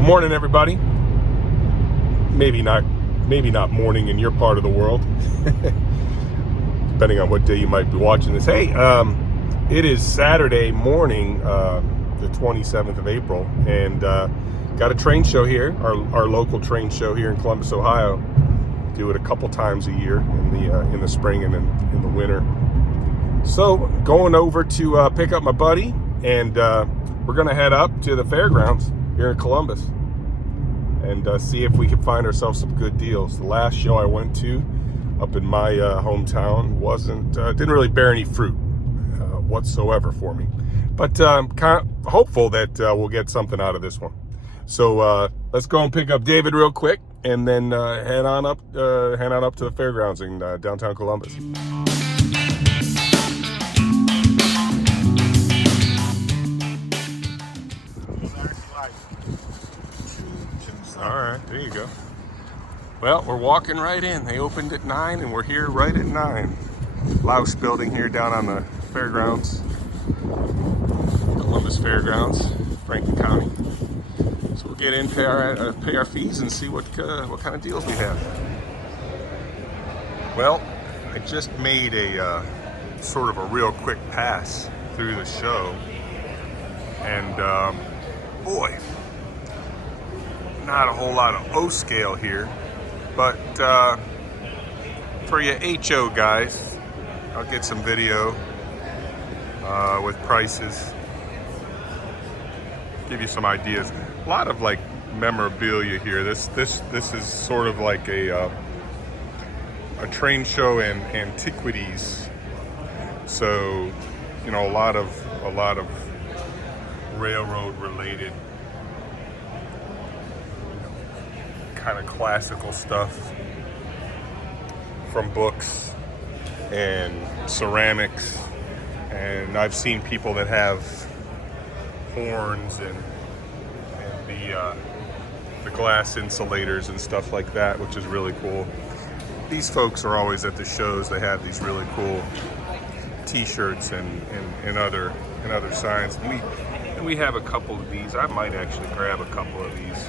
Morning, everybody. Maybe not morning in your part of the world, depending on what day you might be watching this. Hey, it is Saturday morning, the 27th of April, and got a train show here, our local train show here in Columbus, Ohio. Do it a couple times a year in the spring and in the winter. So going over to pick up my buddy, and we're gonna head up to the fairgrounds here in Columbus and see if we can find ourselves some good deals. The last show I went to up in my hometown didn't really bear any fruit whatsoever for me, but I'm kind of hopeful that we'll get something out of this one. So let's go and pick up David real quick, and then head on up to the fairgrounds in downtown Columbus. All right, there you go. Well, we're walking right in. They opened at 9 and we're here right at 9. Louse building here down on the fairgrounds, Columbus Fairgrounds, Franklin County. So we'll get in, pay our fees, and see what kind of deals we have. Well, I just made a sort of a real quick pass through the show, and boy, not a whole lot of O scale here, but for you HO guys, I'll get some video with prices, give you some ideas. A lot of like memorabilia here. This is sort of like a train show and antiquities. So, you know, a lot of railroad related, kind of classical stuff from books and ceramics, and I've seen people that have horns and the glass insulators and stuff like that, which is really cool. These folks are always at the shows. They have these really cool t-shirts and other signs. And we have a couple of these. I might actually grab a couple of these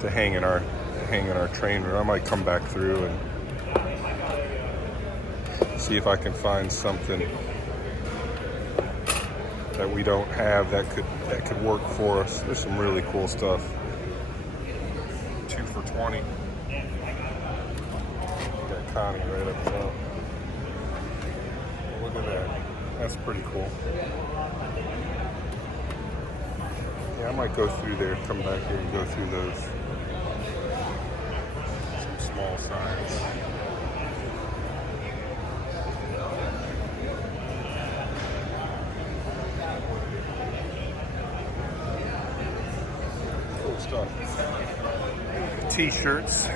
to hang in our train room. I might come back through and see if I can find something that we don't have that could work for us. There's some really cool stuff. 2 for $20. Got Connie right up top. Look at that. That's pretty cool. Yeah, I might go through there, come back here and go through those. Some small signs. Cool stuff. T-shirts.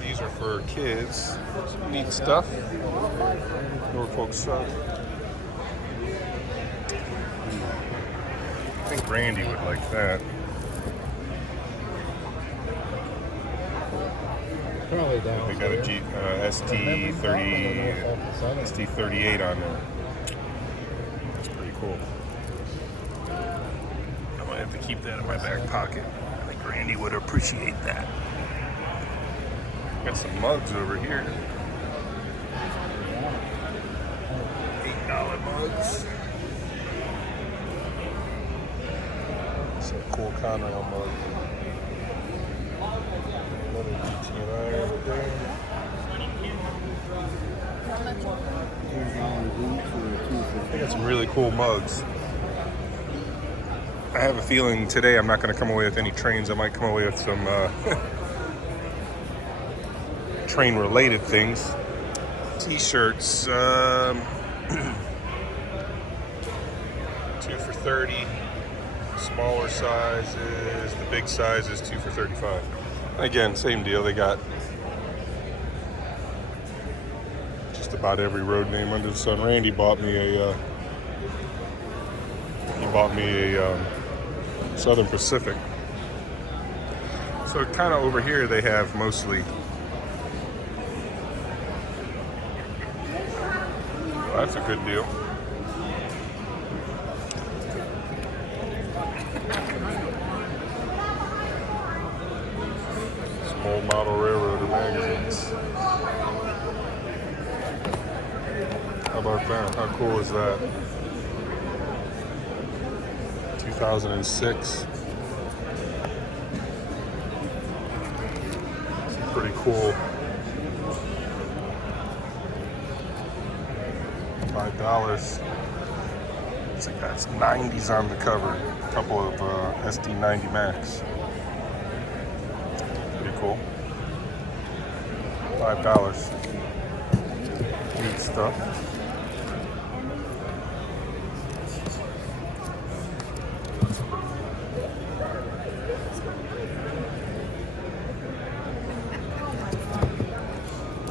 These are for kids. Some neat stuff. Norfolk South. I think Randy would like that. Probably down. They got a ST38 on there. That's pretty cool. I might have to keep that in my back pocket. I think Randy would appreciate that. Got some mugs over here. $8 mugs. Some cool Conrail mug. Another GT&I over there. I got some really cool mugs. I have a feeling today I'm not going to come away with any trains. I might come away with some train-related things. T-shirts, 2 for $30. Smaller sizes, the big size is 2 for $35. Again, same deal. They got just about every road name under the sun. Randy bought me a Southern Pacific. So kind of over here they have mostly That's a good deal. Small model railroader magazines. How about that? How cool is that? 2006. Pretty cool. $5. It's got some 90s on the cover. A couple of SD90 Max. Pretty cool. $5. Neat stuff.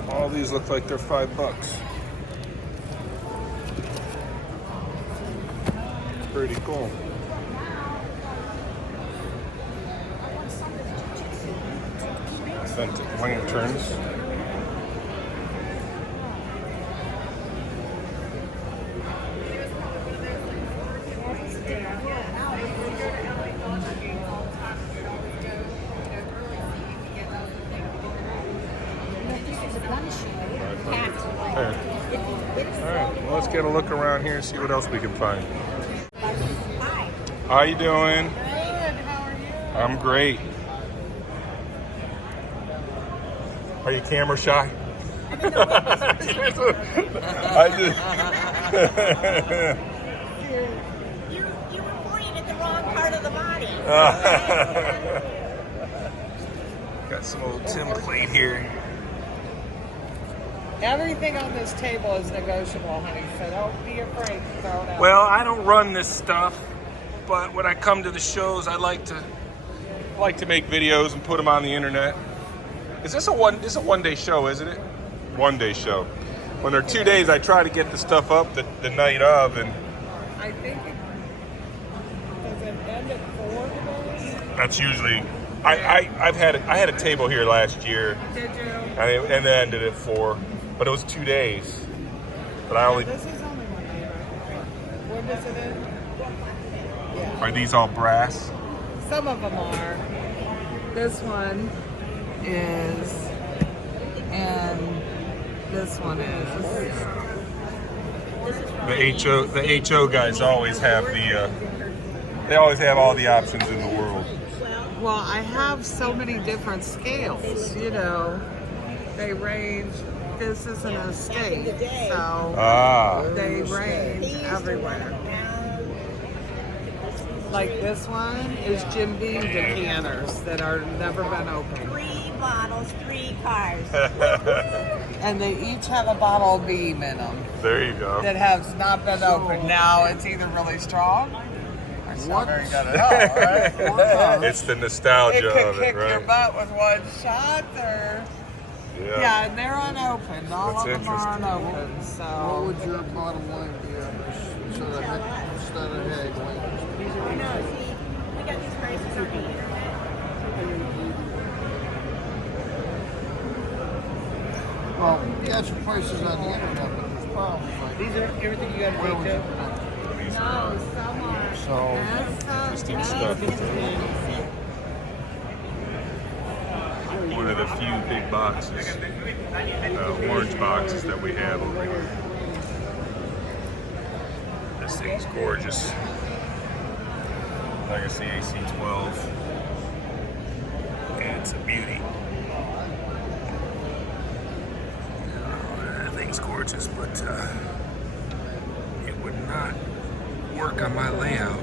All these look like they're $5. Pretty cool. Authentic lanterns. Alright, well, let's get a look around here and see what else we can find. Hi. How you doing? Good. How are you? I'm great. Are you camera shy? I just You were pointing at the wrong part of the body. got some old template here. Everything on this table is negotiable, honey, so don't be afraid to throw it out. Well, I don't run this stuff, but when I come to the shows, I like to make videos and put them on the internet. Is this a one-day show, isn't it? One-day show. When there are 2 days, I try to get the stuff up the night of, and I think does it end at 4 today? that's usually. I had a table here last year, Did you? and then ended at 4, but it was 2 days. But I only. This is only 1 day, right? When does it end? Yeah. Are these all brass? Some of them are. This one is, and this one is. The HO guys always have they always have all the options in the world. Well, I have so many different scales, you know. They range, this is an estate, so they range everywhere. Like this one is Jim Beam decanters that are never been opened. 3 bottles, 3 cars. And they each have a bottle of Beam in them There you go. that has not been opened. Now it's either really strong or it's not very good at all, right? It's the nostalgia It could of it, kick your right? butt with one shot or... Yeah, and they're unopened. All That's of them are interesting. unopened, What so... would your bottom line be on this? Instead of haggling? No, see, we got these prices on the internet. Well, you got your prices on the internet, but there's problems like These are everything you got to where take would you to? put them? No, some are. So, Interesting stuff. One of the few big boxes, orange boxes that we have over here. This thing's gorgeous. Legacy AC-12. And it's a beauty. That thing's gorgeous, but it would not work on my layout.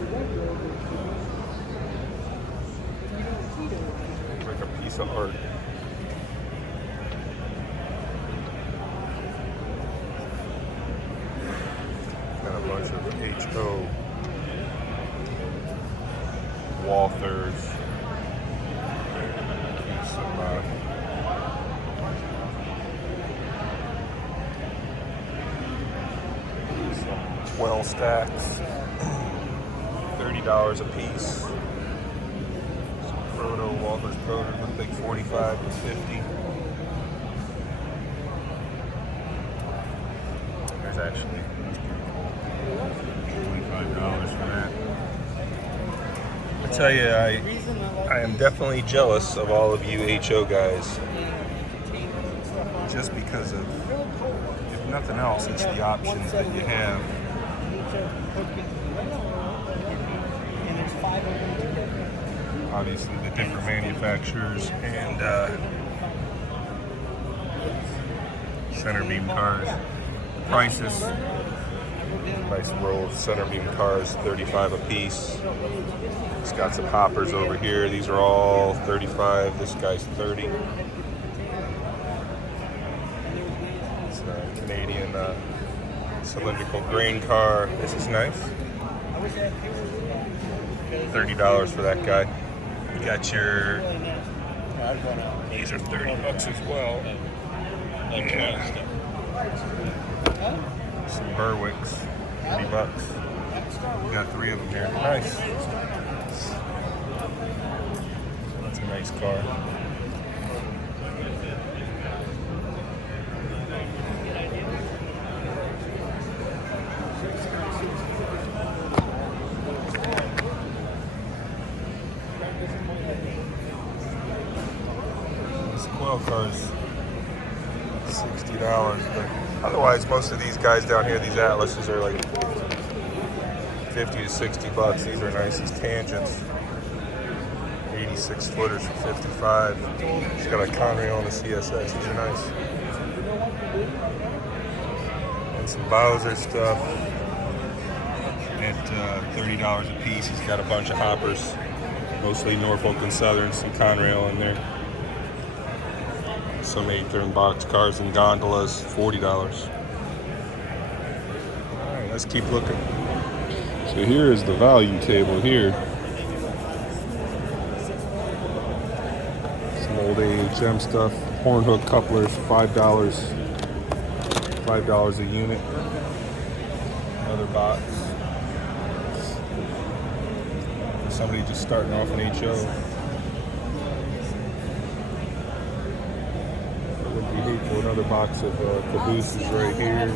It's like a piece of art. Got a bunch of HO Walthers. Some well stacks. $30 a piece. Some Proto Walthers Proto look like 45 to 50. There's cars actually. $25 for that. I tell you, I am definitely jealous of all of you HO guys. Just because of, if nothing else, it's the options that you have. Obviously the different manufacturers and center beam cars. Prices. Nice row of center beam cars, $35 a piece. It's got some hoppers over here. These are all $35. This guy's $30. It's a Canadian cylindrical grain car. This is nice. $30 for that guy. You got your. These are $30 as well. Yeah. Some Berwicks, $30. We got 3 of them here. Nice. That's a nice car. This coil car's $60, but otherwise most of these guys down here, these Atlases, are like 50 to 60 bucks. These are nice. These Tangents, 86 footers for 55. She's got a Conrail and a CSX. These are nice. And some Bowser stuff at $30 a piece. He's got a bunch of hoppers, mostly Norfolk and Southern, some Conrail in there. Some 8-turn box cars and gondolas, $40. All right, let's keep looking. So here is the value table here. Some old AHM stuff. Horn hook couplers, $5. $5 a unit. Another box. For somebody just starting off an HO. Another box of cabooses right here.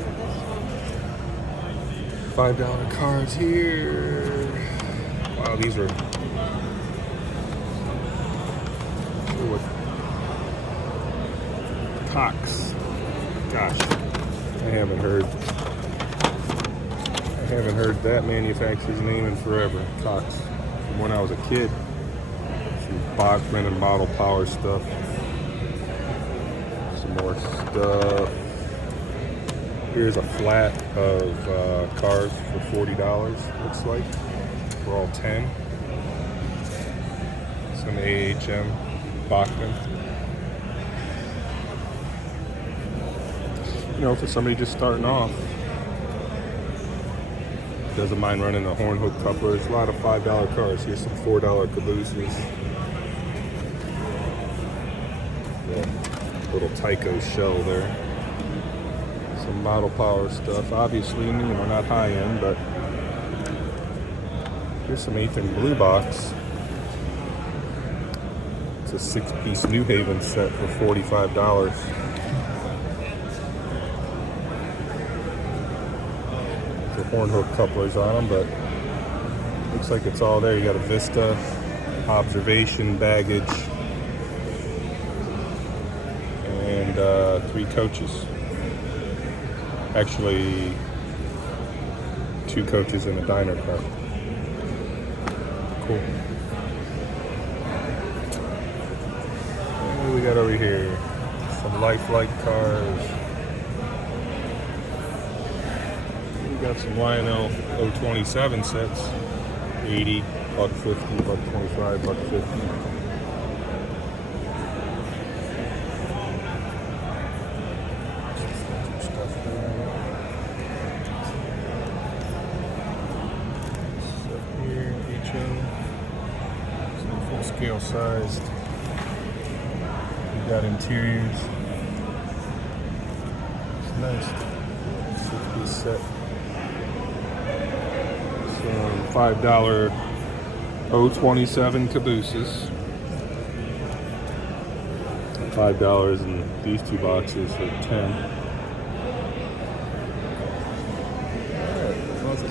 $5 cards here. Wow, these are. What? Cox. Gosh, I haven't heard that manufacturer's name in forever. Cox. From when I was a kid. Some Bachman and Model Power stuff. More stuff. Here's a flat of cars for $40, looks like, for all 10. Some AHM Bachman. You know, for somebody just starting off, doesn't mind running a horn hook coupler. There's a lot of $5 cars. Here's some $4 cabooses. Yeah. Little Tyco shell there. Some Model Power stuff. Obviously, you know, not high end, but here's some 8-turn blue box. It's a 6-piece New Haven set for $45. The horn hook couplers on them, but looks like it's all there. You got a Vista, observation, baggage, and 3 coaches. Actually, 2 coaches and a diner car. Cool. What do we got over here? Some lifelike cars. We got some Lionel 027 sets. 80, $1.50, $1.25, $1.50. Scale sized. We got interiors. It's nice. 6-piece set. Some $5 027 cabooses. $5 in these 2 boxes for 10.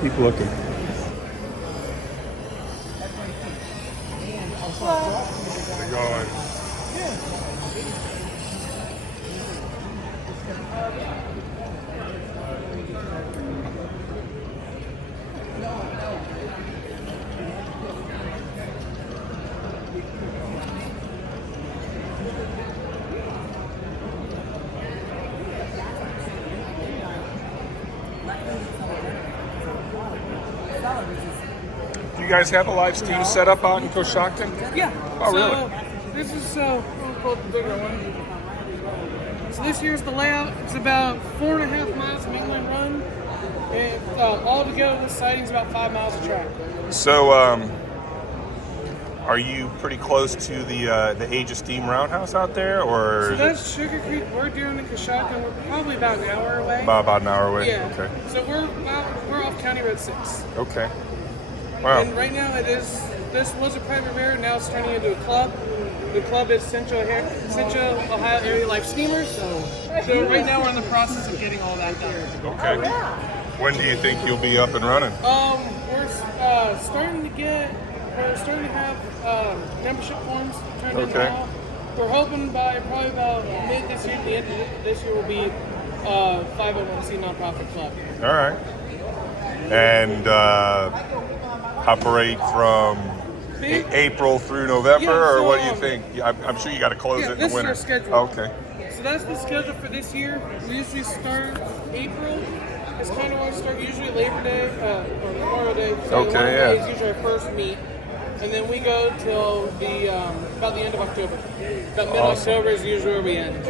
Keep looking. We're going. Do you guys have a live stream set up out in Coshocton? Yeah. Oh, so, really? This is we'll pull up the bigger one. So this here's the layout. It's about 4.5 miles of mainline run, and all together this siding's about 5 miles of track. So, are you pretty close to the Age of Steam Roundhouse out there, or? So is that's Sugar Creek. We're doing in Coshocton. We're probably about an hour away. about an hour away? Yeah. Okay. So we're off County Road 6. Okay. Wow. And right now this was a private railroad, now it's turning into a club. The club is Central Ohio Area Life Steamers. So right now we're in the process of getting all that done. Okay. When do you think you'll be up and running? We're starting to have membership forms turned in Okay. now. We're hoping by probably about mid this year, the end of this year will be 501c nonprofit club. All right. And operate from April through November, Yeah, or so, what do you think? I'm sure you got to close it in the this is winter. our schedule. Okay. So that's the schedule for this year. We usually start April. It's kind of when we start usually Labor Day or Memorial Day. So Okay, Labor yeah. Day is usually our first meet, and then we go till about the end of October. About mid-October is usually where we end.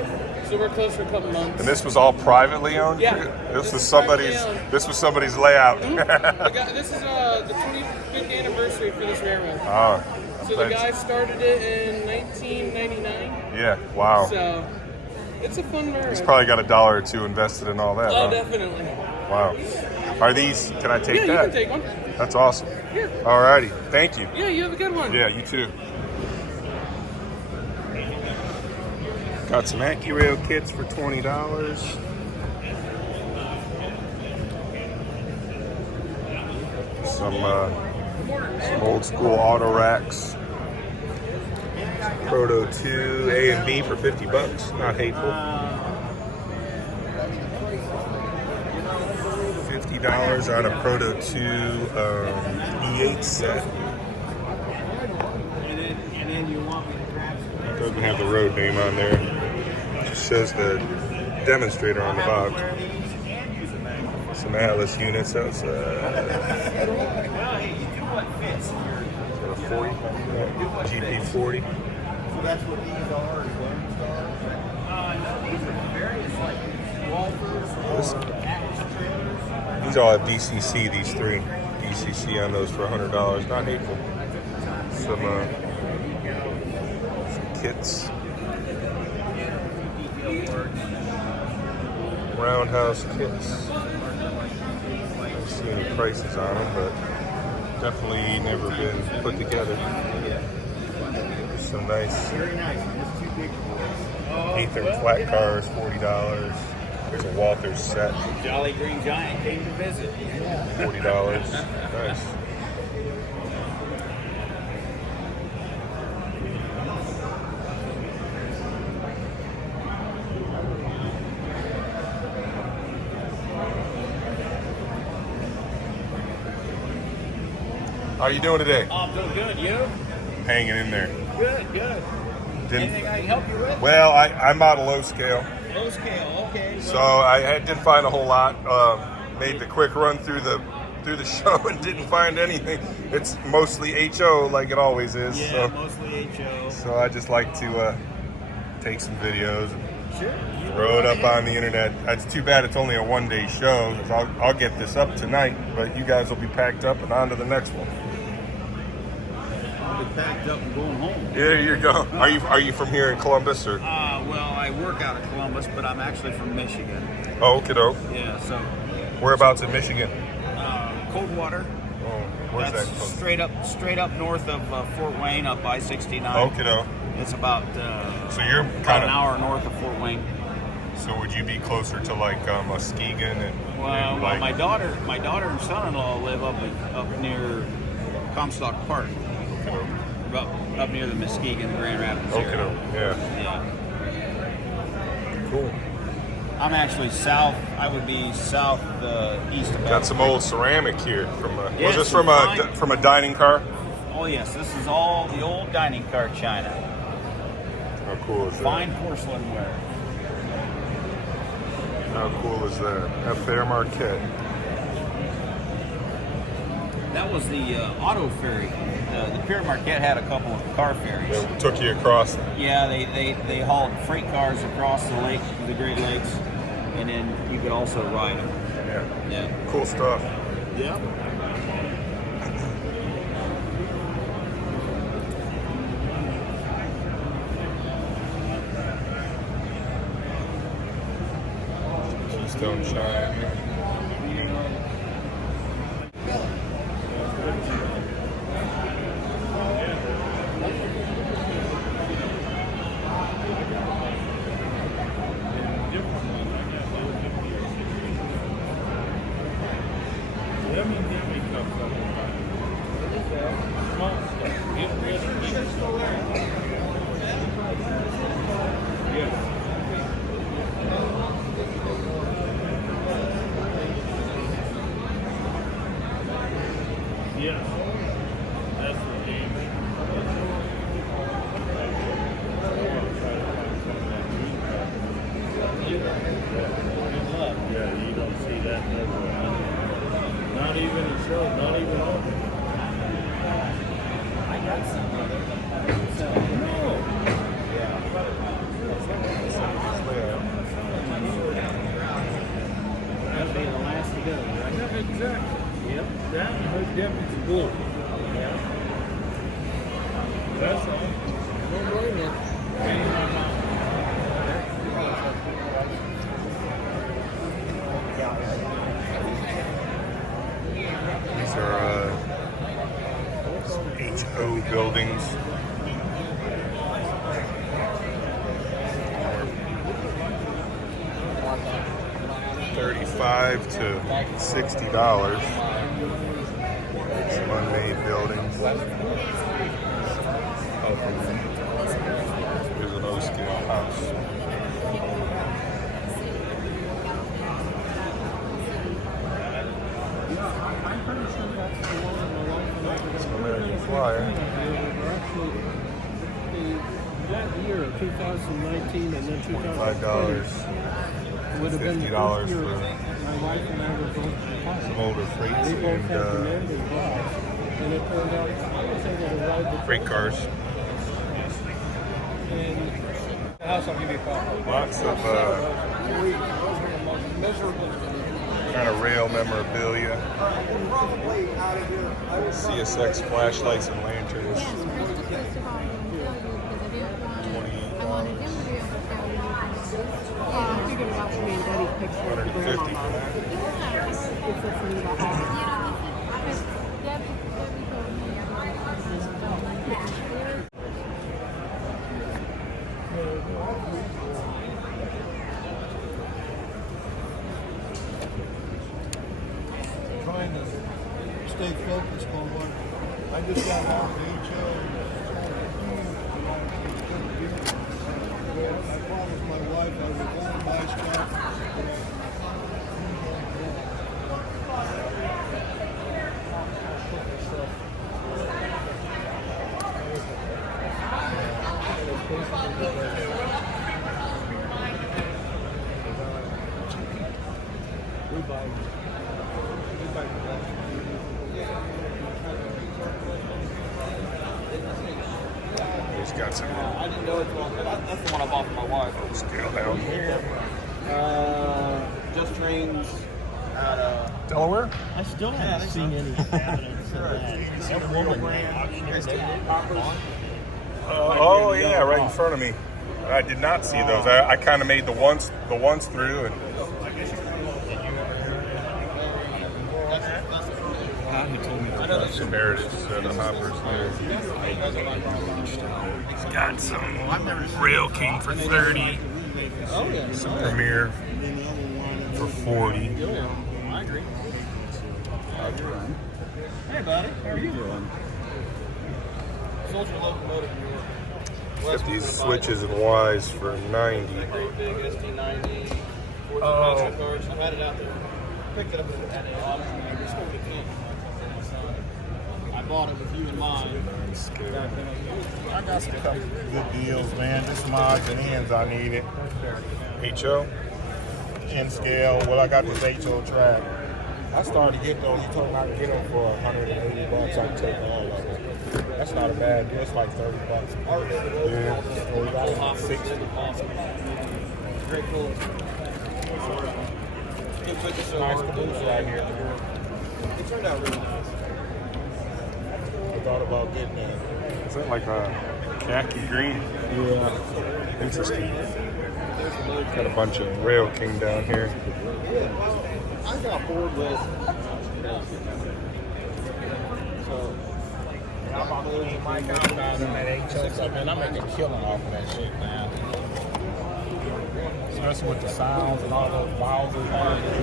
So we're closed for a couple months. And this was all privately owned? Yeah. This was It's somebody's. privately owned. This was somebody's layout. This is the 25th anniversary for this railroad. Oh. So the thanks. guy started it in 1999. Yeah. Wow. So it's a fun railroad. He's probably got $1 or $2 invested in all that. Oh, huh? definitely. Wow. Are these? Can I take Yeah, you that? can take one. That's awesome. Yeah. Alrighty. Thank you. Yeah, you have a good one. Yeah, you too. Got some AccuRail kits for $20. Some old school auto racks. Proto 2 A and B for $50. Not hateful. $50 on a Proto 2 E8 set. Doesn't have the road name on there. Just shows the demonstrator on the box. Some Atlas units. That's a 40, GP 40. So that's what these are. These all have DCC. These three DCC on those for $100. Not hateful. Some kits. Roundhouse kits. I don't see any prices on them, but definitely never been put together. Some nice Ether flat cars, $40. There's a Walters set, Jolly Green Giant came to visit. $40. Nice. How you doing today? Oh, I'm doing good. You? Hanging in there. Good, good. Anything I can help you with? Well, I'm out of low scale, Low scale, okay. so I didn't find a whole lot. Made the quick run through the show and didn't find anything. It's mostly HO like it always is. Yeah, So, mostly HO. so I just like to take some videos and Sure. throw it up on the internet. It's too bad it's only a one-day show, 'cause I'll get this up tonight, but you guys will be packed up and on to the next one. I'll be packed up and going home. There you go. Are you from here in Columbus or? Well, I work out of Columbus, but I'm actually from Michigan. Oh, kiddo. Yeah, so Whereabouts in Michigan? Coldwater. Oh, where's That's that? straight up north of Fort Wayne, up I-69. Oh, kiddo. It's about So you're about kind an of hour north of Fort Wayne. So would you be closer to like Muskegon and Well, like my daughter and son-in-law live up near Comstock Park, up near the Muskegon, Grand Rapids area. yeah, Yeah. cool. I'm actually south. I would be south east of. Got some old ceramic here from Yes, was this some from a dining car? Oh yes, this is all the old dining car china. How cool is that? Fine porcelain ware. How cool is that? At Fair Marquette. That was the auto ferry. The Pier Marquette had a couple of car ferries. They took you across. Yeah, they hauled freight cars across the lake, the Great Lakes, and then you could also ride them. Yeah. Yeah. Cool stuff. Yeah. Keystone Shine. These are HO buildings. $35 to $60. Some unmade buildings. Here's an O-scale house. American Flyer. That year, 2019 and then 2020, $5. would have been the $50 first year for my wife and I were both retired. some older freights We both had and demanding jobs, and it turned out I was able to ride the freight cars. and House, I'll give you a call. Lots of kind of rail memorabilia. CSX flashlights and lanterns. Yes, first of all, I'm telling you because I wanted him to be able to tell you. I figured it out for me and Daddy picture. 150 for that. It's so funny about that. Because Debbie told me Trying to stay focused on what I just got out of the HO. I promised my wife I was going to buy stuff. He's got some I didn't know it's one. That's the one I bought for my wife. scale down here. Just trains out of. Delaware? I still haven't seen any evidence of that. That woman Oh yeah, right in front of me. I did not see those. I kind of made the ones through and. Emeritus the hoppers there. He's got some Rail King for 30. Oh yeah. Some Premier for 40. I agree. Hey buddy, how are you doing? Sold your locomotive in New York. Got these switches and Ys for 90. Great big ST90. Oh. Cards. I had it out there. Picked it up at an auction. I bought it with you in mind. I got some good deals, man. Just some odds and ends I needed. HO? In scale. Well, I got this HO track. I started to get those. You told me I could get them for $180. I can take all of them. That's not a bad deal. It's like $30. Yeah. Well, we got it for 60. Great cool. Nice caboose right here. It turned out really nice. I thought about getting that. Is that like a khaki green? Yeah. Interesting. Got a bunch of Rail King down here. I got bored with. So, I'm about to leave my guys on that HO stuff, man. I'm making a killing off of that shit, man. Especially with the sounds and all those vowels. The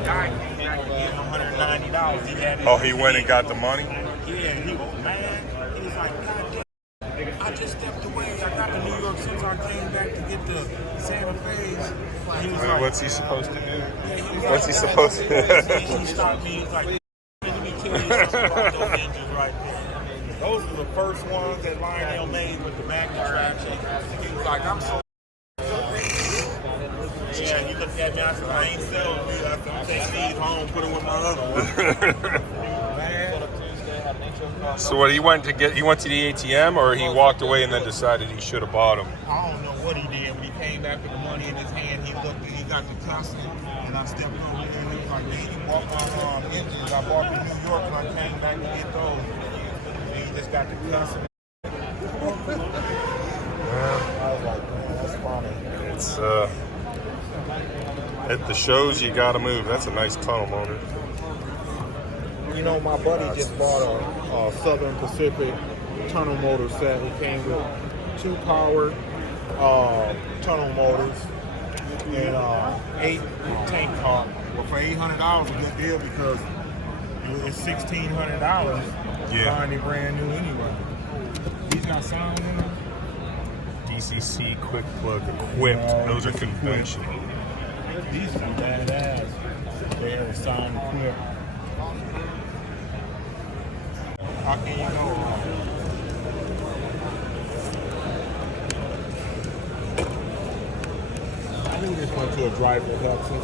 guy came back and gave him $190. He had it. Oh, he went and got the money? Yeah, he was mad. He was like, God damn, I just stepped away. I got to New York Center. I came back to get the Santa Fe's. He was like, What's he supposed to do? yeah, he was What's he like, supposed to He stopped me. He was like, let me kill you. Those engines right there. Those were the first ones that Lionel made with the Magna traction. He was like, I'm so. Yeah, he looked at me. I said, I ain't selling these. I said, I'm taking these home, put them with my other ones. So what, he went to the ATM, or he walked away and then decided he should have bought them? I don't know what he did, but he came back with the money in his hand. He looked, he got the cussing, and I stepped over there, and he was like, man, you bought my engines. I bought them in New York, and I came back to get those. And he just got the cussing. I was like, man, that's funny. It's, at the shows, you gotta move. That's a nice tunnel motor. You know, my buddy just bought a Southern Pacific tunnel motor set. It came with 2 power tunnel motors and 8 tank car. Well, for $800, a good deal because it's $1,600. Yeah. Buying it brand new anyway. He's got sound in them. DCC quick plug equipped. Those are conventional. These are badass. They have a sound equipped. How can you go wrong? I knew this went to a driver Hudson.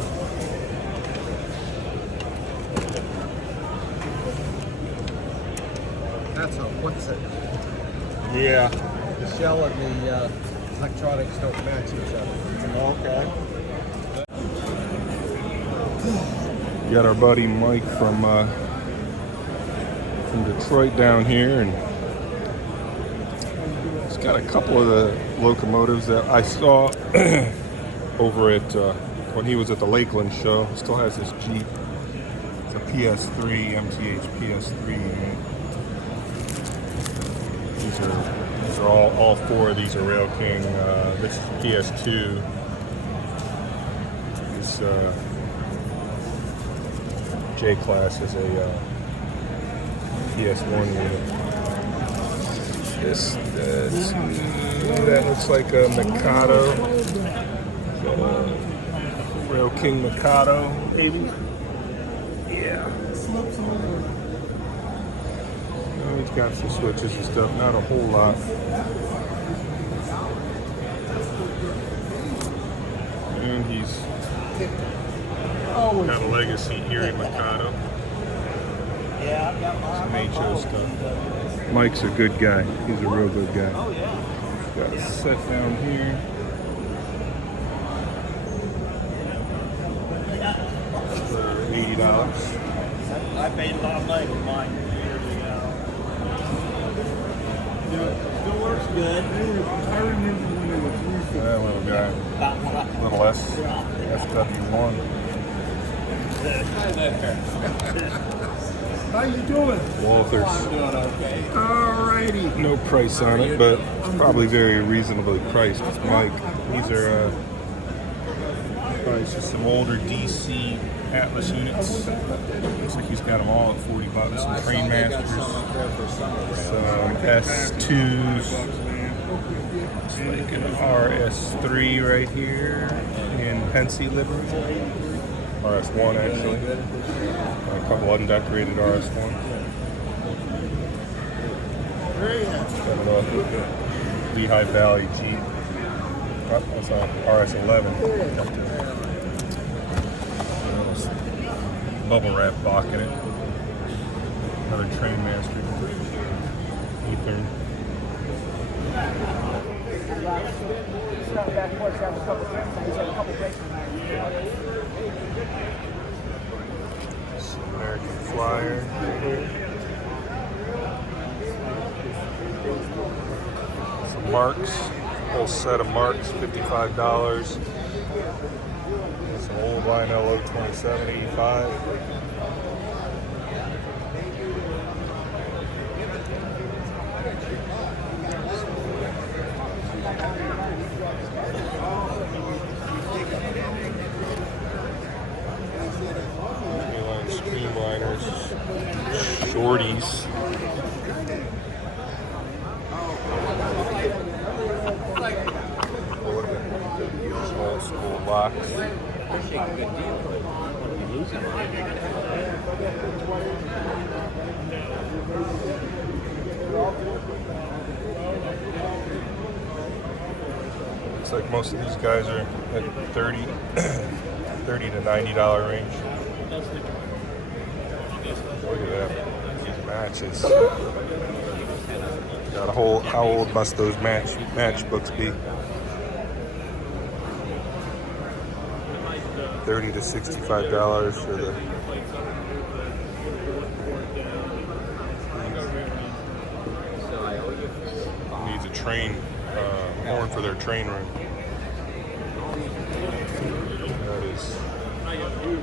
That's a what's it? Yeah. The shell and the electronics don't match each other. Okay. Got our buddy Mike from Detroit down here, and he's got a couple of the locomotives that I saw over at when he was at the Lakeland show. He still has his Jeep. It's a PS3, MTH PS3. These are all 4 of these are Rail King. This is PS2. This J Class is a PS1 unit. This that looks like a Mikado. Rail King Mikado, maybe. Yeah. He's got some switches and stuff, not a whole lot. And he's got a legacy Erie Mikado. Some HO stuff. Mike's a good guy. He's a real good guy. Got a set down here. For $80. I paid a lot of money for mine years ago. Still works good. I remember when it was used. That little guy. A little less. SW1. How you doing? Walters. I'm doing okay. Alrighty. No price on it, but it's probably very reasonably priced. Mike, these are Probably just some older DC Atlas units. Looks like he's got them all at 40 bucks. Some Train Masters, some S2s. Looks like an RS3 right here in Pensy livery. RS1 actually. A couple undecorated RS1s. Got an Lehigh Valley Jeep. Oh, that's on RS11. Bubble wrap block in it. Another Train Master. Ethern. American Flyer. Some Marx. Whole set of Marx, $55. Some old Lionel 2785. Streamliners, shorties. Old school locks. Looks like most of these guys are at $30 to $90 range. Look at that. These matches. Got a whole. How old must those match books be? $30 to $65 for the. Needs a train horn for their train room.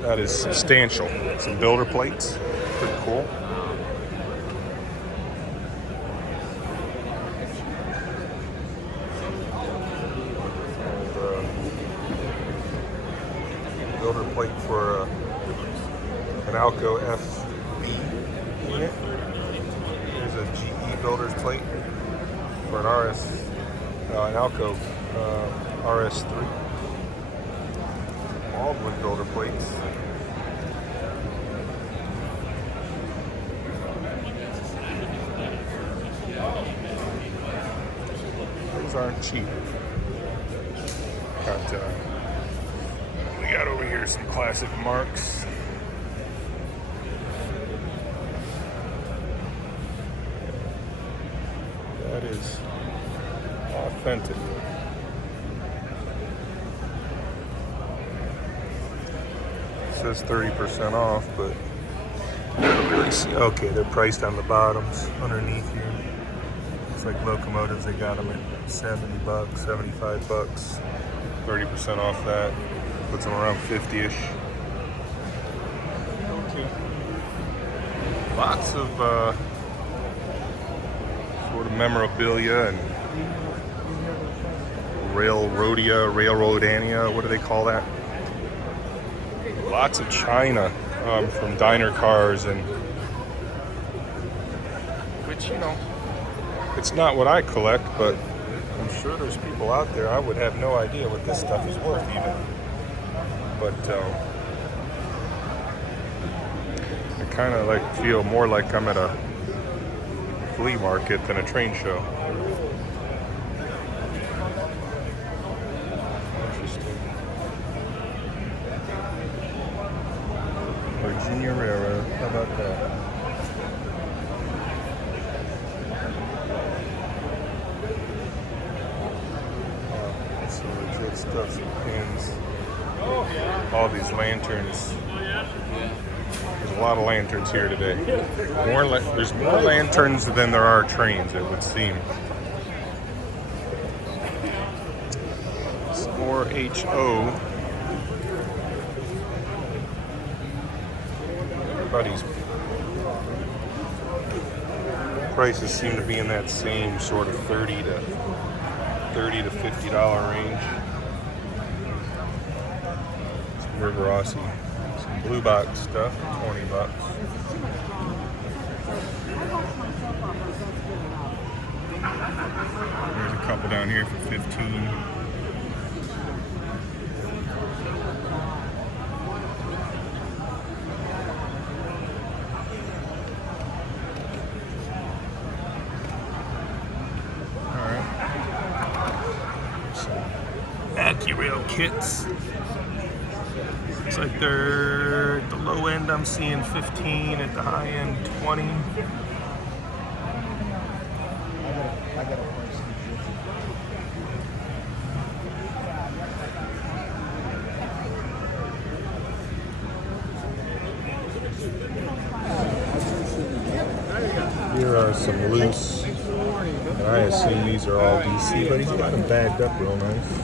That is substantial. Some builder plates, pretty cool. Builder plate for an Alco FB unit. Here's a GE builder's plate for an an Alco RS3. Baldwin builder plates. Those aren't cheap. We got over here some classic Marx. That is authentic. It says 30% off, but you don't really see. Okay, they're priced on the bottoms underneath here. It's like locomotives, they got them at 70 bucks, 75 bucks. 30% off that. Puts them around 50-ish. Lots of sort of memorabilia and Railroadania, what do they call that? Lots of china from diner cars, and which, you know, it's not what I collect, but I'm sure there's people out there. I would have no idea what this stuff is worth even. But I kind of feel more like I'm at a flea market than a train show. Interesting. Virginia Railroad. How about that? Some legit stuff, some pins. All these lanterns. There's a lot of lanterns here today. There's more lanterns than there are trains, it would seem. Some more HO. Everybody's prices seem to be in that same sort of $30 to $50 range. Riverossi. Some blue box stuff, 20 bucks. There's a couple down here for 15. AccuRail kits. Looks like they're at the low end I'm seeing 15, at the high end 20. Here are some loose, and I assume these are all DC, but he's got them bagged up real nice.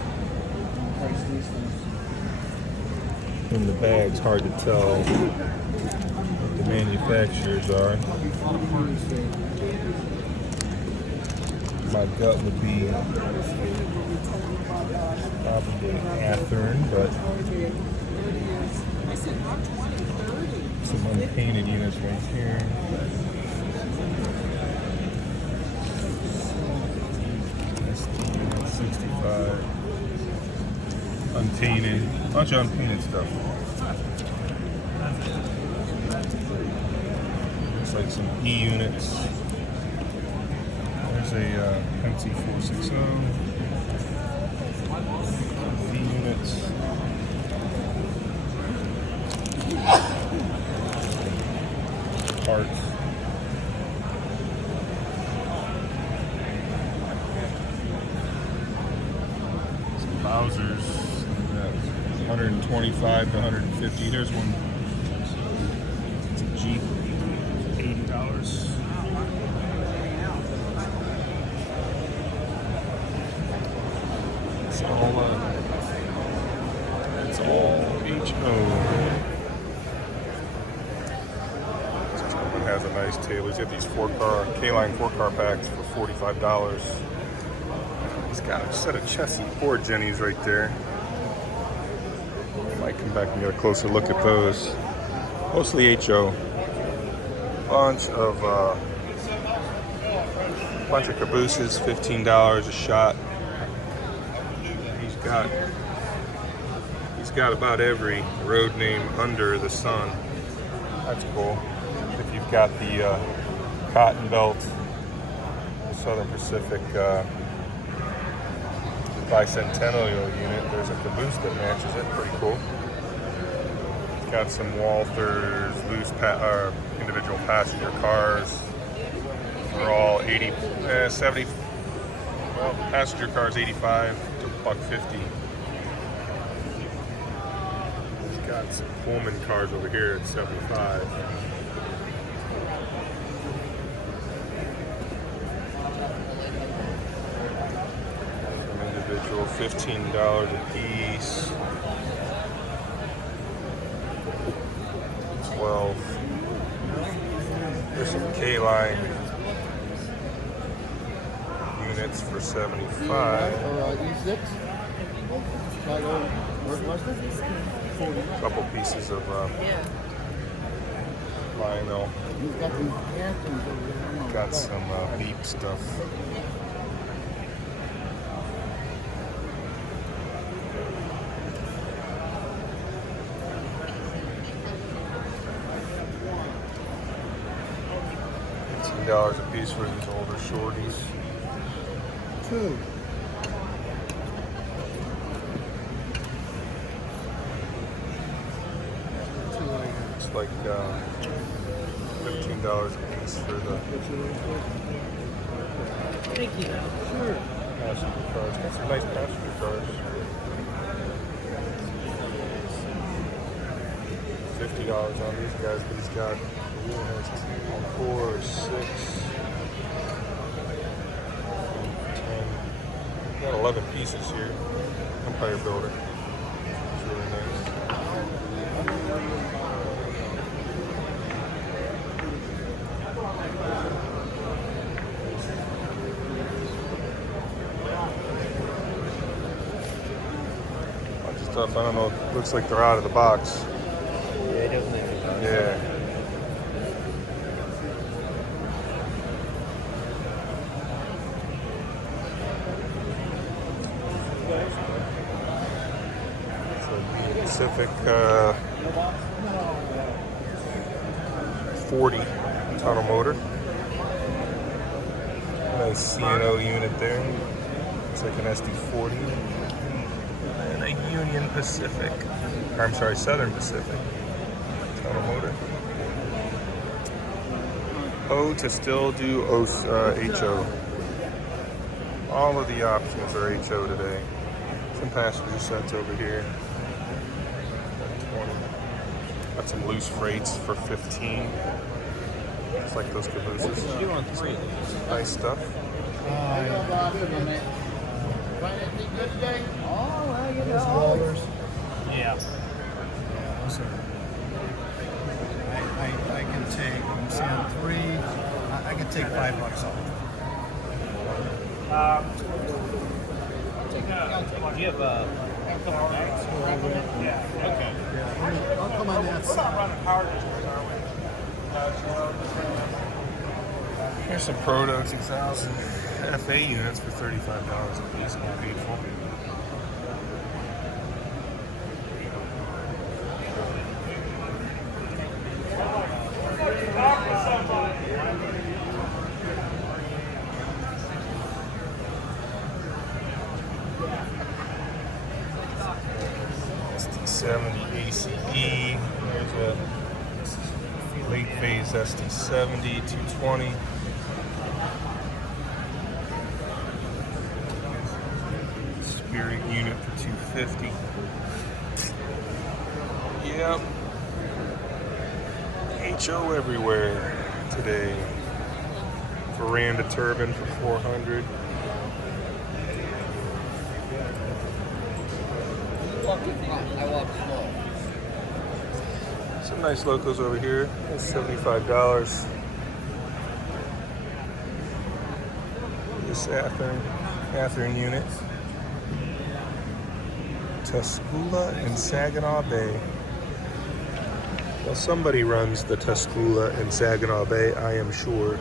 In the bag's hard to tell what the manufacturers are. My gut would be probably Athearn, but some unpainted units right here. SD 65. Unpainted, bunch of unpainted stuff. Looks like some E units. There's a Pensi 460. V units. Parts. Some Bowsers. 125 to 150. There's one. It's a Jeep. $80. It's all HO. This one has a nice tail. He's got these K-line 4-car packs for $45. He's got a set of chassis board jennies right there. Might come back and get a closer look at those. Mostly HO. Bunch of cabooses, $15 a shot. He's got about every road name under the sun. That's cool. If you've got the Cotton Belt, the Southern Pacific Bicentennial unit, there's a caboose that matches it. Pretty cool. Got some Walthers, loose individual passenger cars. They're all 70. Well, passenger cars 85 to $150. He's got some Pullman cars over here at 75. Some individual $15 a piece. 12. There's some K-line units for 75. E6. A couple pieces of Lionel. Got some Beep stuff. $18 a piece for these older shorties. Two. It's like $15 a piece for the Sure. passenger cars. Got some nice passenger cars. $50 on these guys, but he's got 4, 6, 10. Got 11 pieces here. Empire Builder. It's really nice. stuff. I don't know. Looks like they're out of the box. Yeah, definitely. Yeah. Pacific 40 tunnel motor. Nice C&O unit there. It's like an SD40. And a Union Pacific, or I'm sorry, Southern Pacific tunnel motor. O to still do HO. All of the options are HO today. Some passenger sets over here. 20. Got some loose freights for 15. Just like those cabooses. You on 3? Nice stuff. Yeah. Listen, I can take, I'm saying 3, I can take $5 off. Do you have a couple bags? Yeah. Okay. Yeah. I'll come on that side. Here's some Proto 2000 FA units for $35 a piece. More beautiful. SD70 ACE. There's a late phase SD70 220. Spirit unit for $250. Yep. HO everywhere today. Veranda turbine for $400. I walk slow. Some nice locos over here. That's $75. This Athearn unit. Tuscula and Saginaw Bay. Well, somebody runs the Tuscula and Saginaw Bay, I am sure.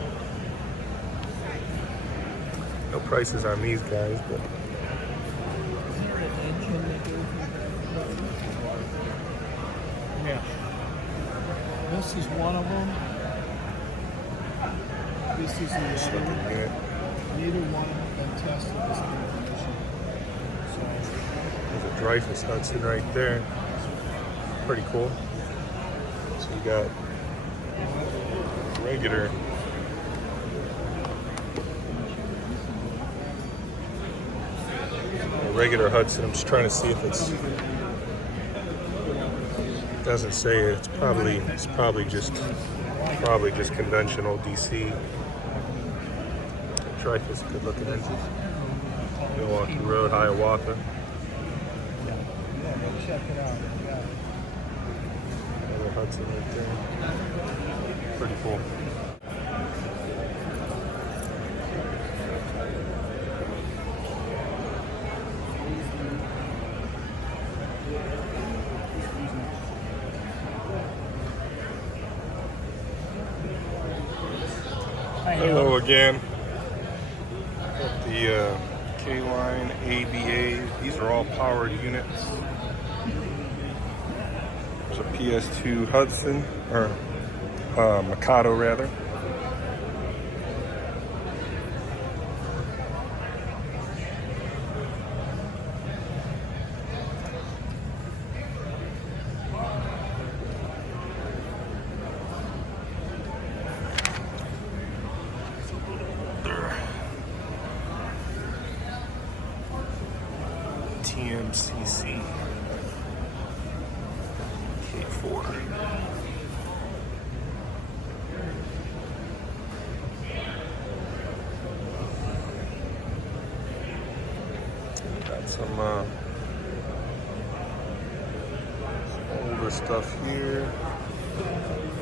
No prices on these guys, but Yeah. This is one of them. This is the just other looking one. unit. Neither one of them have been tested as condition. There's a Dreyfus Hudson right there. Pretty cool. So you got regular Hudson. I'm just trying to see if it's. It doesn't say it. It's probably just conventional DC. Dreyfus, good looking engine. Milwaukee Road, Hiawatha. Check it out. Another Hudson right there. Pretty cool. Hello again. Got the K-Line ABA. These are all powered units. There's a PS2 Hudson, or Mikado rather. TMCC K4. Got some older stuff here.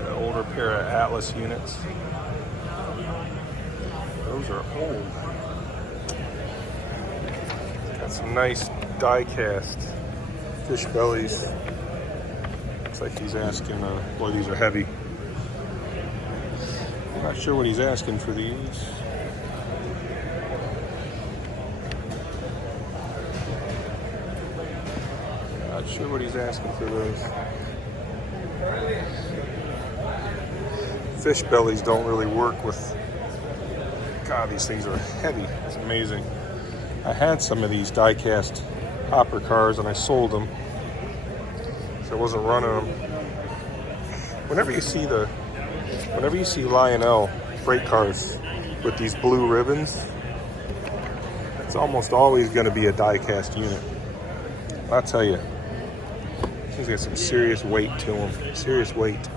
An older pair of Atlas units. Those are old. Got some nice die cast Fish bellies. Looks like he's asking, boy, these are heavy. Not sure what he's asking for these. Not sure what he's asking for those. Fish bellies don't really work with, God, these things are heavy. It's amazing. I had some of these die-cast hopper cars and I sold them, so I wasn't running them. Whenever you see Lionel freight cars with these blue ribbons, it's almost always going to be a die-cast unit. I'll tell you, these got some serious weight to them. Serious weight.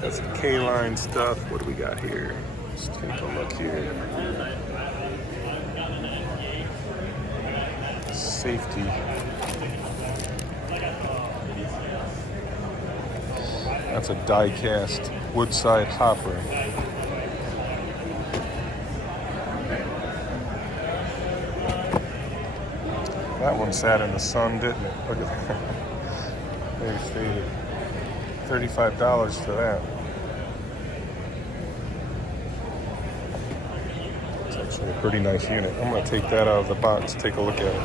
That's some K-line stuff. What do we got here? Let's take a look here. Safety. That's a die-cast woodside hopper. That one sat in the sun, didn't it? Look at that. They stayed $35 for that. It's actually a pretty nice unit. I'm going to take that out of the box, take a look at it.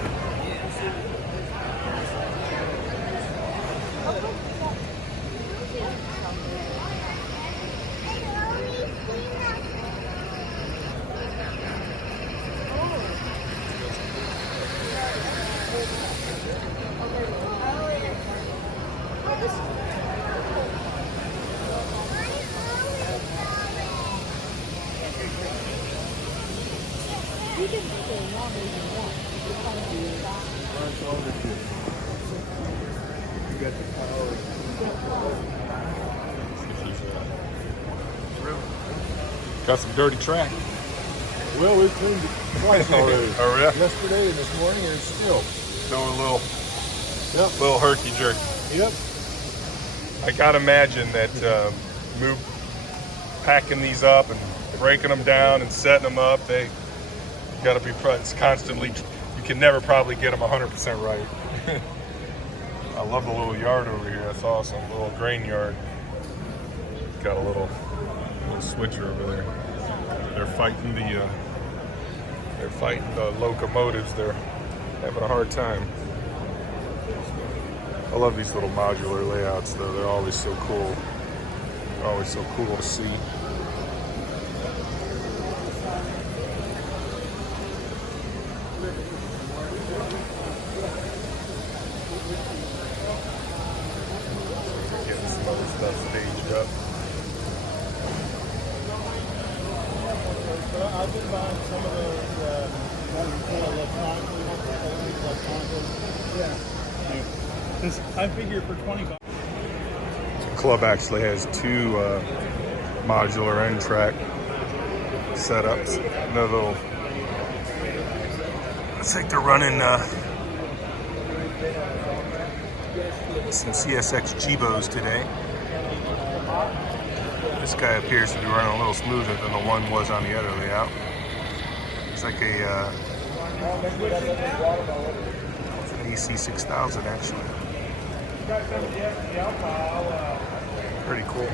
Got some dirty track. Well, we cleaned it twice already. Oh, yeah? Yesterday and this morning, and still. Doing a little herky jerky. Yep. I gotta imagine that packing these up and breaking them down and setting them up, they gotta be constantly. You can never probably get them 100% right. I love the little yard over here. That's awesome. Little grain yard. Got a little switcher over there. They're fighting the locomotives. They're having a hard time. I love these little modular layouts though. They're always so cool. Always so cool to see. Getting some other stuff staged up. I've been buying some of those electronically. Yeah. I figure for $20. The club actually has two modular end track setups. Another little. Looks like they're running some CSX Jibos today. This guy appears to be running a little smoother than the one was on the other layout. It's like a it's an AC 6000 actually. Pretty cool.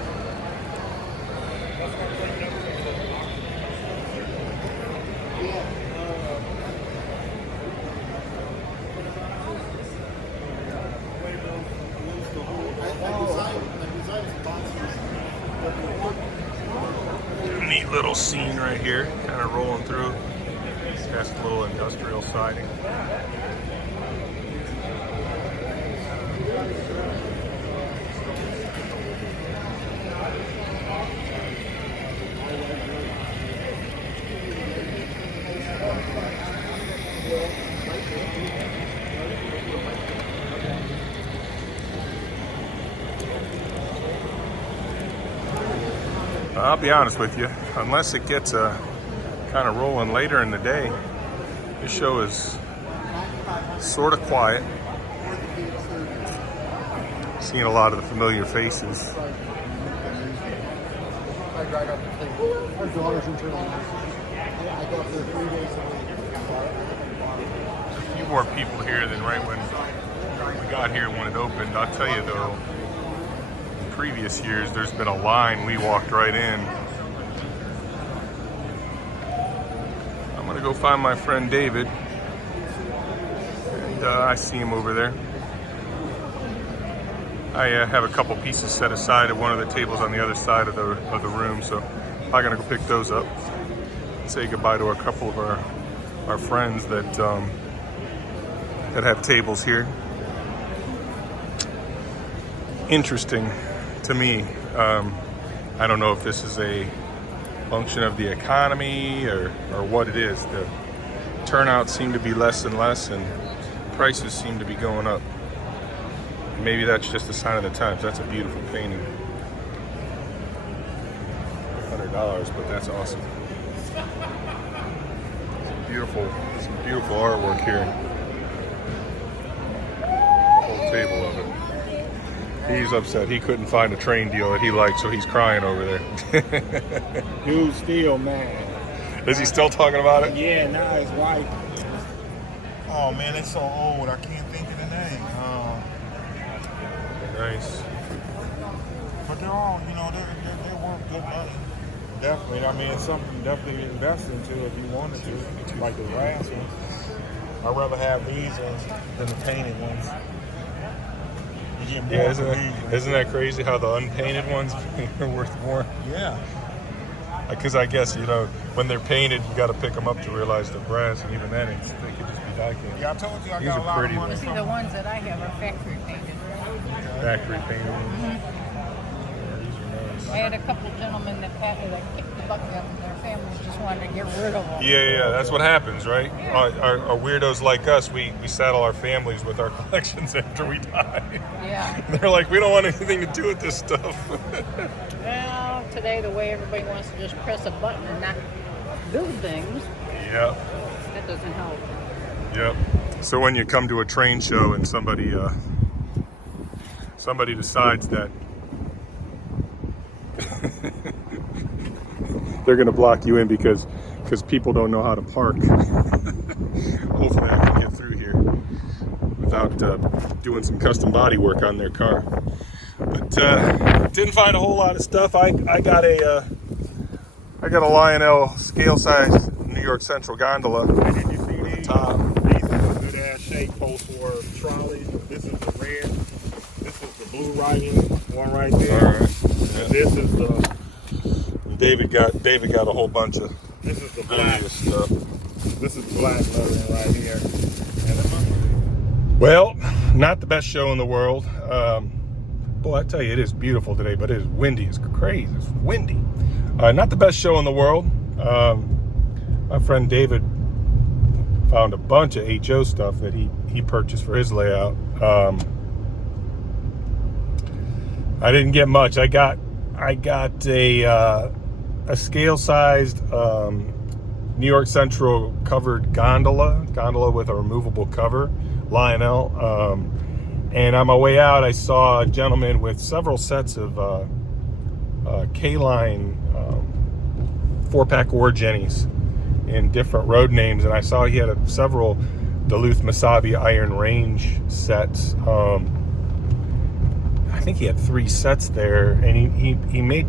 Neat little scene right here, kind of rolling through. Has a little industrial siding. I'll be honest with you, unless it gets kind of rolling later in the day, this show is sort of quiet. Seeing a lot of the familiar faces. Our daughter's in Toronto. I go up there 3 days a week. A few more people here than right when We got here when it opened. I'll tell you though, in previous years, there's been a line. We walked right in. I'm gonna go find my friend David. And I see him over there. I have a couple pieces set aside at one of the tables on the other side of the room, so I'm gonna go pick those up. Say goodbye to a couple of our friends that have tables here. Interesting to me. I don't know if this is a function of the economy or what it is. The turnouts seem to be less and less, and prices seem to be going up. Maybe that's just a sign of the times. That's a beautiful painting. $100, but that's awesome. Some beautiful artwork here. Whole table of it. He's upset. He couldn't find a train deal that he liked, so he's crying over there. Dude's still mad. Is he still talking about it? Yeah, now his wife. Oh man, it's so old. I can't think of the name. Nice. But they're all, you know, they're worth good money. Definitely. I mean, it's something you definitely invest into if you wanted to. Like the glass ones. I'd rather have these ones than the painted ones. You get more Yeah, isn't that crazy how the unpainted ones are worth more? Yeah. Because I guess, you know, when they're painted, you got to pick them up to realize they're brass, and even then, they could just be die cast. Yeah, I told you I These got are a lot pretty. of money See, from the ones that I have are factory painted. Factory painted ones. Mm-hmm. These are nice. I had a couple gentlemen that kicked the bucket up, and their families just wanted to get rid of them. Yeah, that's what happens, right? Yeah. Our weirdos like us, we saddle our families with our collections after we die. Yeah. They're like, we don't want anything to do with this stuff. Well, today the way everybody wants to just press a button and not build things, Yep. that doesn't help. Yep. So when you come to a train show and somebody decides that they're going to block you in because people don't know how to park. Hopefully I can get through here without doing some custom body work on their car. But didn't find a whole lot of stuff. I got a Lionel scale-sized New York Central gondola. Did you see these? Top. These are a good ass shape post-war trolleys. This is the red. This is the blue writing one right there. All right. And this is the. David got a whole bunch of This is the black. various stuff. This is black lettering right here. Well, not the best show in the world. Boy, I tell you, it is beautiful today, but it is windy. It's crazy. It's windy. Not the best show in the world. My friend David found a bunch of HO stuff that he purchased for his layout. I didn't get much. I got a scale-sized New York Central covered gondola with a removable cover, Lionel. And on my way out, I saw a gentleman with several sets of K-line 4-pack War Jennies in different road names, and I saw he had several Duluth Mesabi Iron Range sets. I think he had 3 sets there, and he made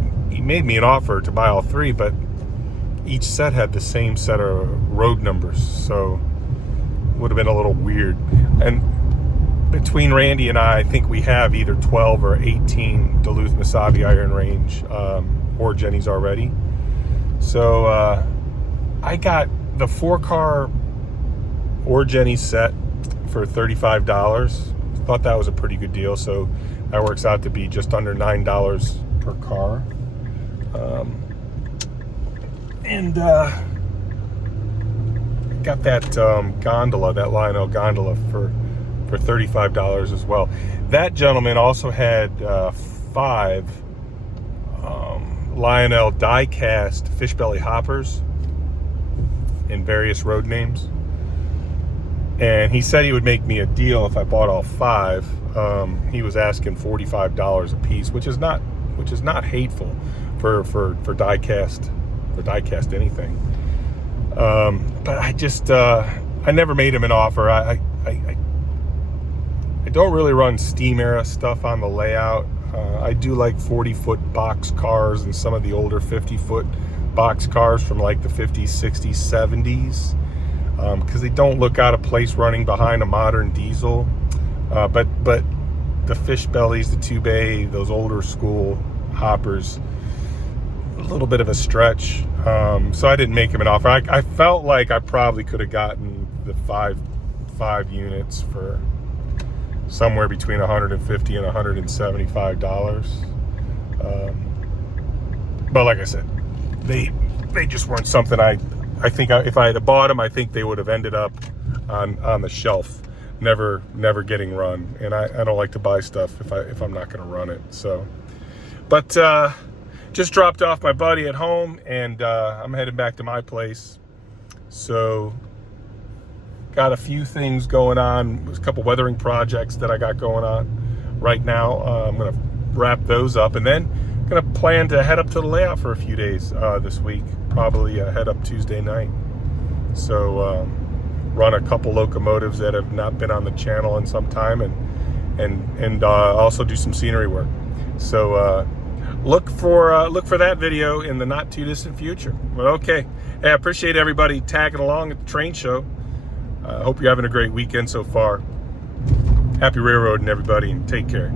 me an offer to buy all 3, but each set had the same set of road numbers, so it would have been a little weird. And between Randy and I think we have either 12 or 18 Duluth Mesabi Iron Range War Jennies already. So I got the 4-car War Jenny set for $35. Thought that was a pretty good deal, so that works out to be just under $9 per car. Got that gondola, that Lionel gondola for $35 as well. That gentleman also had 5 Lionel die-cast fish belly hoppers in various road names, and he said he would make me a deal if I bought all 5. He was asking $45 a piece, which is not hateful for die-cast anything. But I just I never made him an offer. I don't really run steam era stuff on the layout. I do like 40-foot box cars and some of the older 50-foot box cars from like the 50s, 60s, 70s, because they don't look out of place running behind a modern diesel. But the fish bellies, the 2-bay, those older school hoppers, a little bit of a stretch. So I didn't make him an offer. I felt like I probably could have gotten the five units for somewhere between $150 and $175. But like I said, they just weren't something I think if I had bought them, I think they would have ended up on the shelf, never getting run. And I don't like to buy stuff if I'm not going to run it. So, but just dropped off my buddy at home, and I'm heading back to my place. So got a few things going on. There's a couple weathering projects that I got going on right now. I'm going to wrap those up, and then I'm going to plan to head up to the layout for a few days this week. Probably head up Tuesday night. So run a couple locomotives that have not been on the channel in some time, and also do some scenery work. So look for that video in the not too distant future. But okay, hey, I appreciate everybody tagging along at the train show. Hope you're having a great weekend so far. Happy railroading, everybody, and take care.